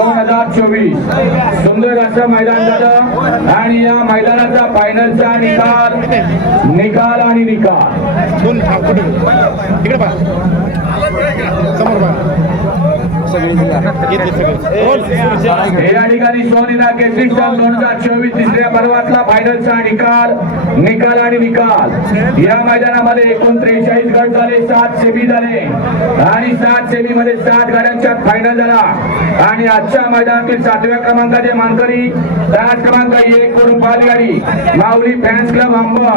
दोन हजार चोवीस. सुंदर असं मैदान झालं. आणि या मैदानाचा फायनलचा निकाल निकाल आणि निकाल. या ठिकाणी सोनीना केसरी सन दोन हजार चोवीस तिसऱ्या पर्वातला फायनलचा निकाल निकाल आणि निकाल या मैदानामध्ये एकूण त्रेचाळीस गट झाले सात सेमी झाले. आणि सात सेमी मध्ये सात गाड्यांच्या फायनल झाला. आणि आजच्या मैदानातील सातव्या क्रमांकाचे मानकरी तास क्रमांक एक वरून पाच गाडी माऊली फॅन्स क्लब आंबा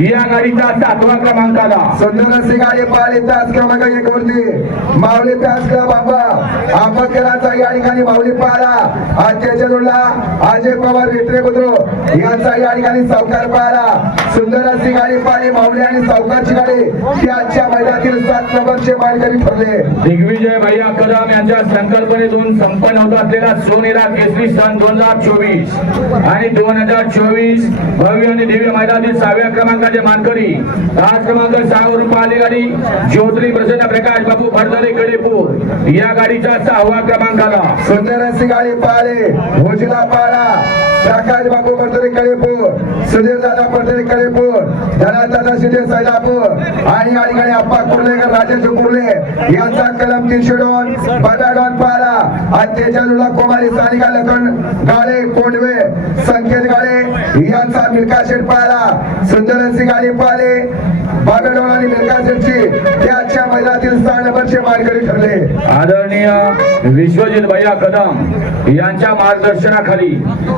या गाडीचा सातवा क्रमांक आला. सुंदर गाडी पाहिली तास क्रमांक एक वरती. माऊली फॅन्स क्लब आंबा केला या ठिकाणी माऊली पाहिला आज त्याच्या जोडला अजय पवार रेटरे बुद्रुक यांचा या ठिकाणी सावकार पाहिला सुंदर अशी गाडी पाहिली माऊली आणि सावकारची गाडी ती आजच्या मैदानातील सात नंबरचे मालकरी ठरले. दिग्विजय भैया कदम यांच्या संकल्पनेतून संपन्न होत असलेला सोनेरा केसरी सन दोन हजार चोवीस. आणि दोन हजार चोवीस भव्य आणि दिव्य मैदानातील सहाव्या क्रमांकाचे मानकरी. तास क्रमांक सहा वरून पाहिली गाडी ज्योत्री प्रसन्न प्रकाश बाबू भरदारे कडेपूर. या गाडीचा सहावा क्रमांक आला सुंदर अशी गाडी पाहिले भोजला पाला प्रकाश बाबू पडतरे कळेपूर सुधीर दादा पडतरे कळेपूर धना दादा शिंदे सैदापूर आणि या ठिकाणी अप्पा कुर्लेकर राजेश कुर्ले यांचा कलम तीनशे डॉन बटा डॉन पाला आणि त्याच्या जुळला कुमारी सानिका लखन गाळे कोंडवे संकेत गाळे यांचा मिल्का शेठ पाहिला सुंदरसिंग अशी गाडी पाहिले आणि मिल्का शेठची त्याच्या मैदानातील सहा नंबरचे मानकरी ठरले. आदरणीय विश्वजित भैया कदम यांच्या मार्गदर्शनाखाली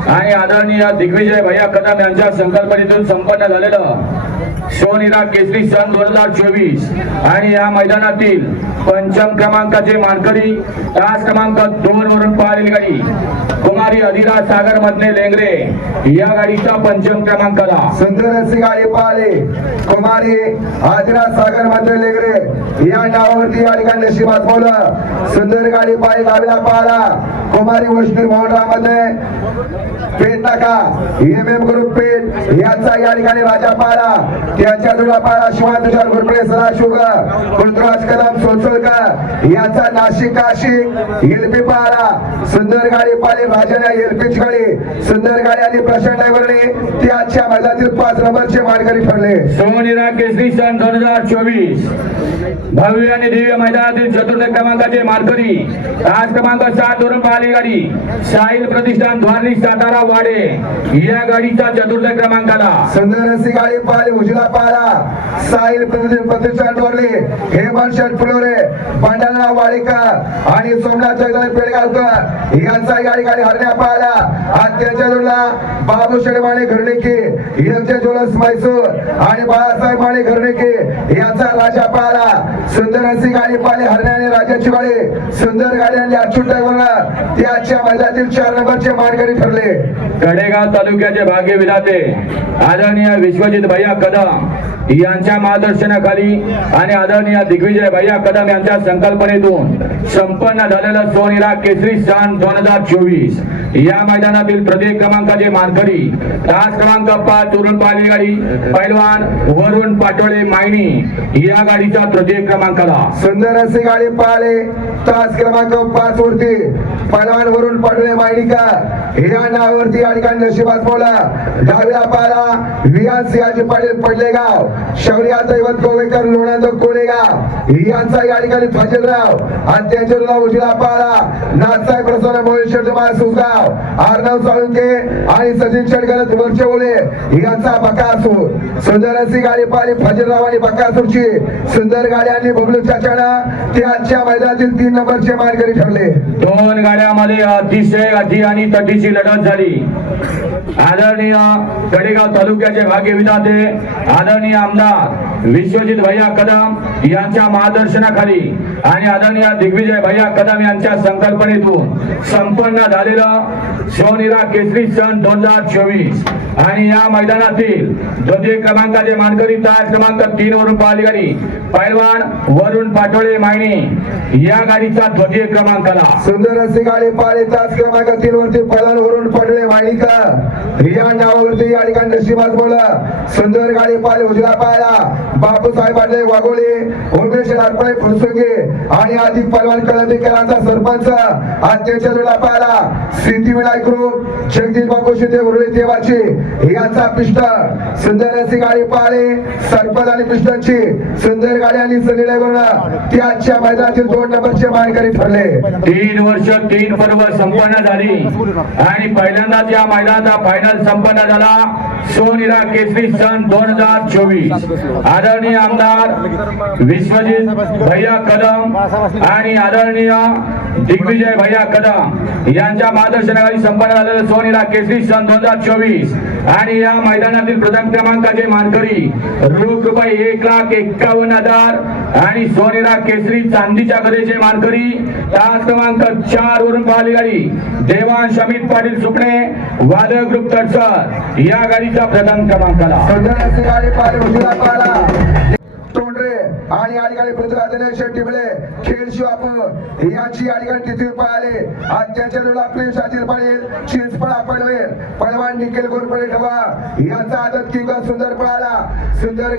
आणि आदरणीय दिग्विजय भैया कदम यांच्या संकल्पनेतून संपन्न झालेलं सोनिरा केसरी सन दोन हजार चोवीस आणि या मैदानातील पंचम क्रमांकाचे मानकरी तास क्रमांक दोन वरून पाहिलेली गाडी कुमारी अधिरा सागर मधने लेंगरे. या गाडीचा पंचम क्रमांक आला सुंदर अशी गाडी पाहिले कुमारी आदिरा सागर मधने लेंगरे. या नावावरती या ठिकाणी नशिबात बोला सुंदर गाडी पाहिली गाडीला पाहिला कुमारी वैष्णवी मोहनरामध्ये पेट टाका एम एम ग्रुप पेट. यांचा या ठिकाणी राजा पाहिला त्याच्या तुला पाहिला शिवाय तुषार गुरपडे सदा शुगर पृथ्वीराज कदम सोनसोलकर यांचा नाशिक काशिक हिलपी पाहिला सुंदर गाडी पाहिली राजाने एलपीची गाडी सुंदर गाडी आणि प्रशांत ड्रायव्हरने. ते आजच्या मैदानातील पाच नंबरचे मानकरी ठरले. सोनिरा केसरी सन दोन हजार चोवीस. भव्य आणि दिव्य मैदानातील चतुर्थ क्रमांकाचे मानकरी. आज क्रमांक सात वरून पाहिली गाडी. साहिल प्रतिष्ठान द्वारली सातारा वाडे. या गाडीचा चतुर्थ क्रमांक आला सुंदर अशी गाडी पाहिली उजला पाहिला. साहिल प्रति- प्रतिष्ठान डोरले हेमंत शेठ फुलोरे वाडेकर आणि सोमनाथ जगदाळे पेडगावकर. यांचा ठिकाणी हरण्या पाहिला आज त्याच्या जोडला बाबू शेडमाणे घरणेके यांच्या जोडस म्हैसूर आणि बाळासाहेब माने घरणेके यांचा राजा पाहिला सुंदर अशी गाडी पाहिली हरण्याने राजाची गाडी सुंदर गाडी आणि अच्युत ड्रायव्हर ते आजच्या मैदानातील चार नंबरचे मानकरी ठरले. कडेगाव तालुक्याचे भाग्य विधाते आदरणीय विश्वजित भैया कदम यांच्या मार्गदर्शनाखाली आणि आदरणीय दिग्विजय भैया कदम यांच्या संकल्पनेतून संपन्न झालेलं सोनिरा केसरी सन दोन हजार चोवीस. या मैदानातील प्रत्येक क्रमांकाचे मानकरी तास क्रमांक पाच वरून पाहिली गाडी पैलवान वरुण पाटोळे मायणी या गाडीचा तृतीय क्रमांकाला. सुंदर असे गाडी पाहिले तास क्रमांक पाच वरती पैलवान वरुण पाटोळे मायणी का? या नावावरती या ठिकाणी नशिबात बोला. डाव्या पाहिला विहान सिंहाजी पाटील पडले गाव शौर्या दैवत गोवेकर लोणांद कोरेगाव. यांचा या ठिकाणी फजलराव. आणि त्यांच्या उजला पाहिला नाथसाहेब प्रसन्न मोहेश्वर जमाल सुसगाव अर्णव साळुंके आणि सचिन शेडकर वरचे ओले. यांचा बकासूर. सुंदर अशी गाडी पाहिली फजलराव आणि बकासूरची. सुंदर गाडी आणि बबलू चाचाडा ते आजच्या मैदानातील तीन नंबरचे मानकरी ठरले. दोन गाड्यामध्ये अतिशय अति आणि तटीची यांची लढत झाली. आदरणीय कडेगाव तालुक्याचे भाग्य विधाते आदरणीय आमदार विश्वजित भैया कदम यांच्या मार्गदर्शनाखाली आणि आदरणीय दिग्विजय भैया कदम यांच्या संकल्पनेतून संपन्न झालेलं शिवनिरा केसरी सण दोन हजार चोवीस. आणि या मैदानातील ध्वजे क्रमांकाचे मानकरी तास क्रमांक तीन वरून पाहिली पैलवान वरुण पाटोळे मायणी. या गाडीचा द्वितीय क्रमांकाला. सुंदर असे गाडी पाळे तास क्रमांक तीन वरती पैलवान वरून पडले माणिका या नावावरती या ठिकाणी नशिबात बोला सुंदर गाडी पाळे उजला पाहिला बापूसाहेब आडले वाघोळे उमेश नारपळे फुरसुंगे आणि अधिक पलवान कळंबीकरांचा सरपंच अध्यक्ष पाला सिद्धिविनायक ग्रुप जगदीश बापू शिंदे उरळे देवाचे यांचा पिष्ट सुंदर अशी गाडी पाळे सरपंच आणि पिष्टांची सुंदर गाडी आणि सनीडे करून ती आजच्या मैदानातील दोन नंबरचे मानकरी ठरले. तीन वर्ष तीन पर्व संपन्न झाली. आणि पहिल्यांदाच या मैदानाचा फायनल संपन्न झाला. सोनिरा केसरी सन दोन हजार चोवीस. आदरणीय आमदार विश्वजित भैया कदम आणि आदरणीय दिग्विजय भैया कदम यांच्या मार्गदर्शनाखाली संपन्न झालेलं सोनिरा केसरी सन दोन हजार चोवीस. आणि या मैदानातील प्रथम क्रमांकाचे मानकरी. रोख रुपये एक लाख एक्कावन्न हजार. आणि सोनेरा केसरी चांदीच्या गदेचे मानकरी. तास क्रमांक चार वरून पाहिली गाडी. देवान शमित पाटील सुपणे वादळ ग्रुप तडसर या गाडीचा प्रथम क्रमांकाला. आणि अलीकडे पृथ्वीराज दिनेश टिबळे खेळ शिवापूर यांची अलीकडे तिथे पळाले अन त्याच्या लवडात आपले शातील पाटील चिंचपळा पडवेल पळवान निखिल गोरपडे ठेवा. यांचा आदत किंवा सुंदर पळाला. सुंदर